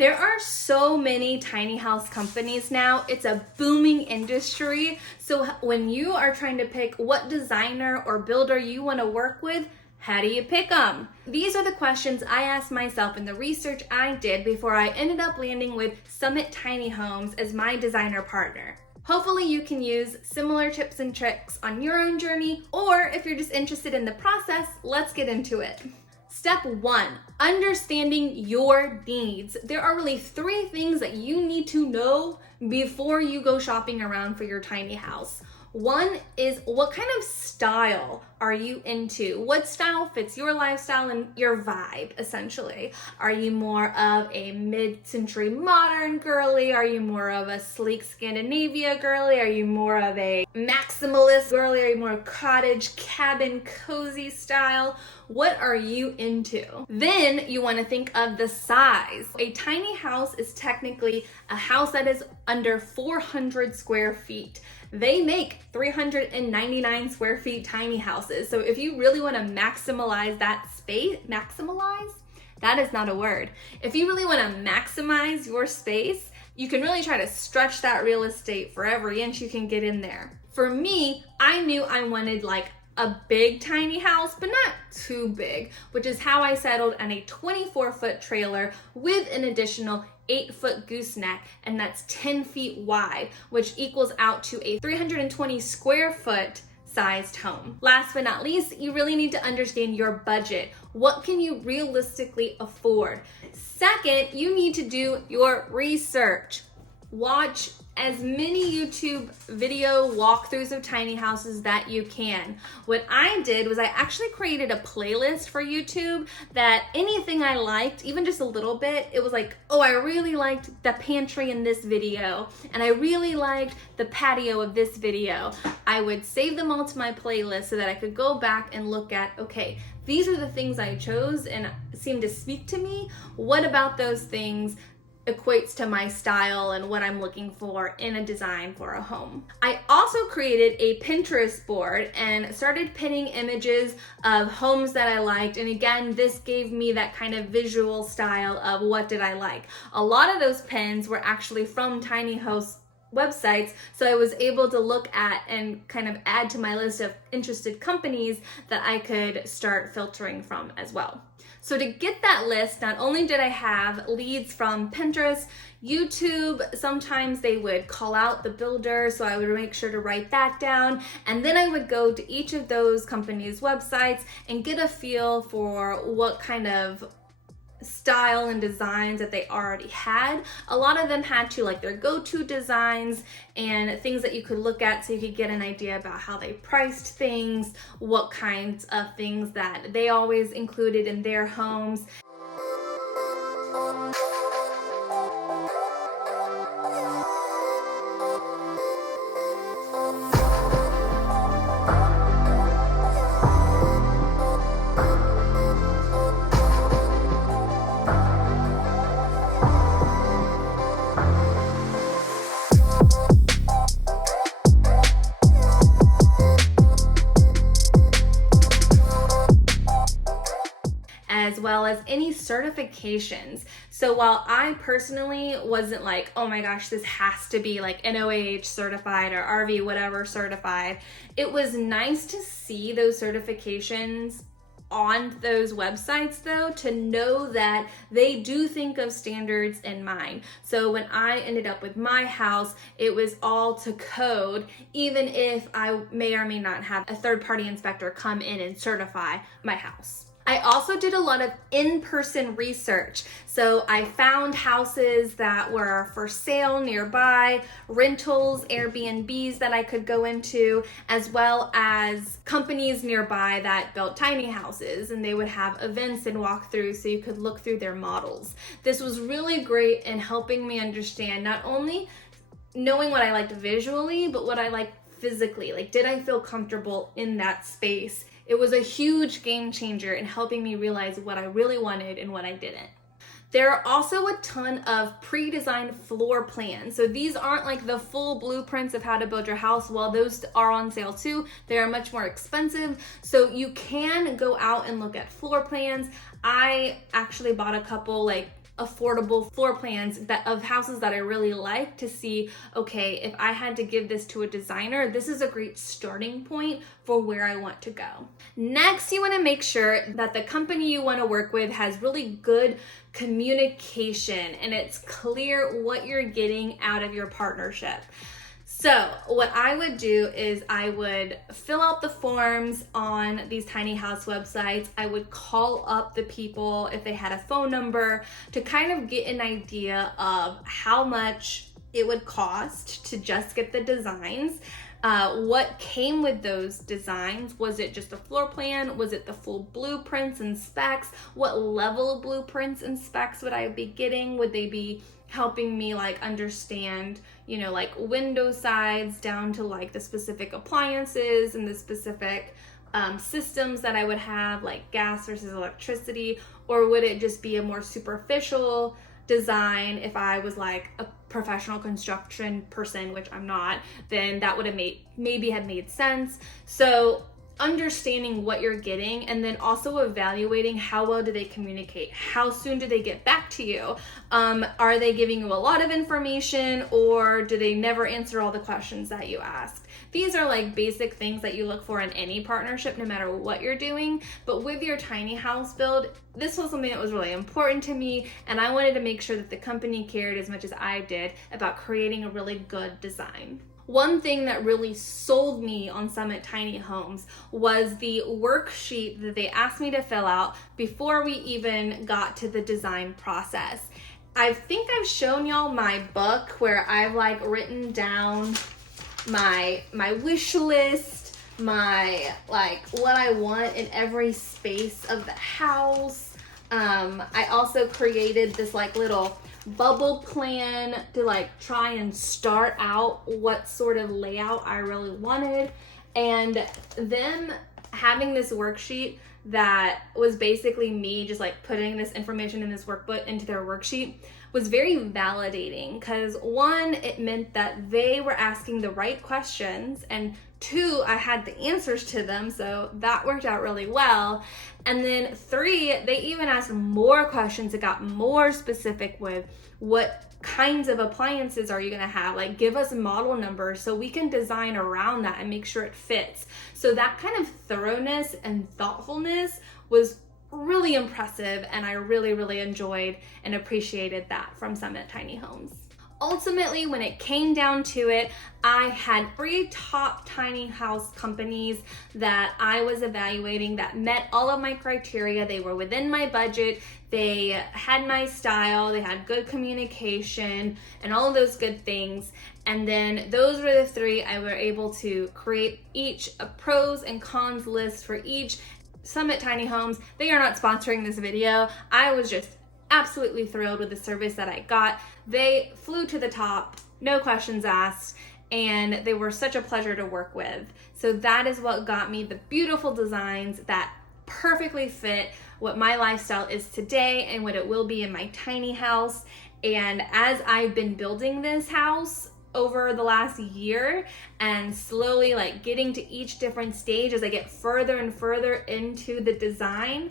There are so many tiny house companies now. It's a booming industry. So when you are trying to pick what designer or builder you want to work with, how do you pick them? These are the questions I asked myself in the research I did before I ended up landing with Summit Tiny Homes as my designer partner. Hopefully you can use similar tips and tricks on your own journey, or if you're just interested in the process, let's get into it. Step 1, understanding your needs. There are really 3 things that you need to know before you go shopping around for your tiny house. 1 is, what kind of style are you into? What style fits your lifestyle and your vibe, essentially? Are you more of a mid-century modern girly? Are you more of a sleek Scandinavia girly? Are you more of a maximalist girly? Are you more cottage, cabin, cozy style? What are you into? Then you want to think of the size. A tiny house is technically a house that is under 400 square feet. They make 399 square feet tiny houses. So if you really want to maximize that space, that is not a word. If you really want to maximize your space, you can really try to stretch that real estate for every inch you can get in there. For me, I knew I wanted like a big tiny house, but not too big, which is how I settled on a 24-foot trailer with an additional 8-foot gooseneck, and that's 10 feet wide, which equals out to a 320 square foot sized home. Last but not least, you really need to understand your budget. What can you realistically afford? Second, you need to do your research. Watch as many YouTube video walkthroughs of tiny houses that you can. What I did was I actually created a playlist for YouTube that anything I liked, even just a little bit, it was like, oh, I really liked the pantry in this video, and I really liked the patio of this video. I would save them all to my playlist so that I could go back and look at, okay, these are the things I chose and seem to speak to me. What about those things equates to my style and what I'm looking for in a design for a home? I also created a Pinterest board and started pinning images of homes that I liked. And again, this gave me that kind of visual style of what did I like. A lot of those pins were actually from tiny house websites, so I was able to look at and kind of add to my list of interested companies that I could start filtering from as well. So to get that list, not only did I have leads from Pinterest, YouTube, sometimes they would call out the builder, so I would make sure to write that down, and then I would go to each of those companies' websites and get a feel for what kind of style and designs that they already had. A lot of them had to like their go-to designs and things that you could look at so you could get an idea about how they priced things, what kinds of things that they always included in their homes. As well as any certifications. So while I personally wasn't like, oh my gosh, this has to be like NOAH certified or RV whatever certified, it was nice to see those certifications on those websites though, to know that they do think of standards in mind. So when I ended up with my house, it was all to code, even if I may or may not have a third-party inspector come in and certify my house. I also did a lot of in-person research. So I found houses that were for sale nearby, rentals, Airbnbs that I could go into, as well as companies nearby that built tiny houses, and they would have events and walkthroughs so you could look through their models. This was really great in helping me understand not only knowing what I liked visually, but what I liked physically. Like, did I feel comfortable in that space? It was a huge game changer in helping me realize what I really wanted and what I didn't. There are also a ton of pre-designed floor plans. So these aren't like the full blueprints of how to build your house. While those are on sale too, they are much more expensive. So you can go out and look at floor plans. I actually bought a couple like affordable floor plans of houses that I really like to see, okay, if I had to give this to a designer, this is a great starting point for where I want to go. Next, you want to make sure that the company you want to work with has really good communication and it's clear what you're getting out of your partnership. So what I would do is I would fill out the forms on these tiny house websites. I would call up the people if they had a phone number to kind of get an idea of how much it would cost to just get the designs. What came with those designs? Was it just a floor plan? Was it the full blueprints and specs? What level of blueprints and specs would I be getting? Would they be helping me like understand, like window sides down to like the specific appliances and the specific systems that I would have, like gas versus electricity? Or would it just be a more superficial design? If I was like a professional construction person, which I'm not, then that would have maybe made sense. So understanding what you're getting, and then also evaluating how well do they communicate, how soon do they get back to you, are they giving you a lot of information, or do they never answer all the questions that you asked? These are like basic things that you look for in any partnership, no matter what you're doing. But with your tiny house build, this was something that was really important to me, and I wanted to make sure that the company cared as much as I did about creating a really good design. One thing that really sold me on Summit Tiny Homes was the worksheet that they asked me to fill out before we even got to the design process. I think I've shown y'all my book where I've like written down my wish list, my like what I want in every space of the house. I also created this like little bubble plan to like try and start out what sort of layout I really wanted, and them having this worksheet that was basically me just like putting this information in this workbook into their worksheet was very validating, because one, it meant that they were asking the right questions, and two, I had the answers to them, so that worked out really well. And then three, they even asked more questions that got more specific with what kinds of appliances are you gonna have? Like, give us model numbers so we can design around that and make sure it fits. So that kind of thoroughness and thoughtfulness was really impressive, and I really, really enjoyed and appreciated that from Summit Tiny Homes. Ultimately, when it came down to it, I had 3 top tiny house companies that I was evaluating that met all of my criteria. They were within my budget, they had my style, they had good communication, and all of those good things. And then those were the 3 I were able to create each a pros and cons list for each. Summit Tiny Homes, they are not sponsoring this video. I was just absolutely thrilled with the service that I got. They flew to the top, no questions asked, and they were such a pleasure to work with. So that is what got me the beautiful designs that perfectly fit what my lifestyle is today and what it will be in my tiny house. And as I've been building this house over the last year and slowly like getting to each different stage as I get further and further into the design,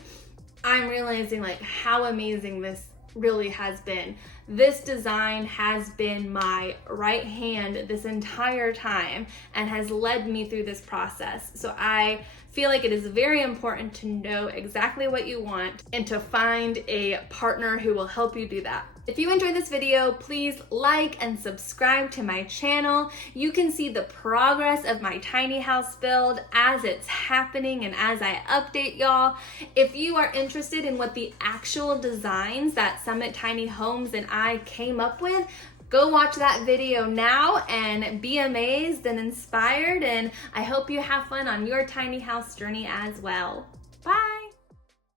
I'm realizing like how amazing this really has been. This design has been my right hand this entire time and has led me through this process. So I feel like it is very important to know exactly what you want and to find a partner who will help you do that. If you enjoyed this video, please like and subscribe to my channel. You can see the progress of my tiny house build as it's happening and as I update y'all. If you are interested in what the actual designs that Summit Tiny Homes and I came up with, go watch that video now and be amazed and inspired, and I hope you have fun on your tiny house journey as well.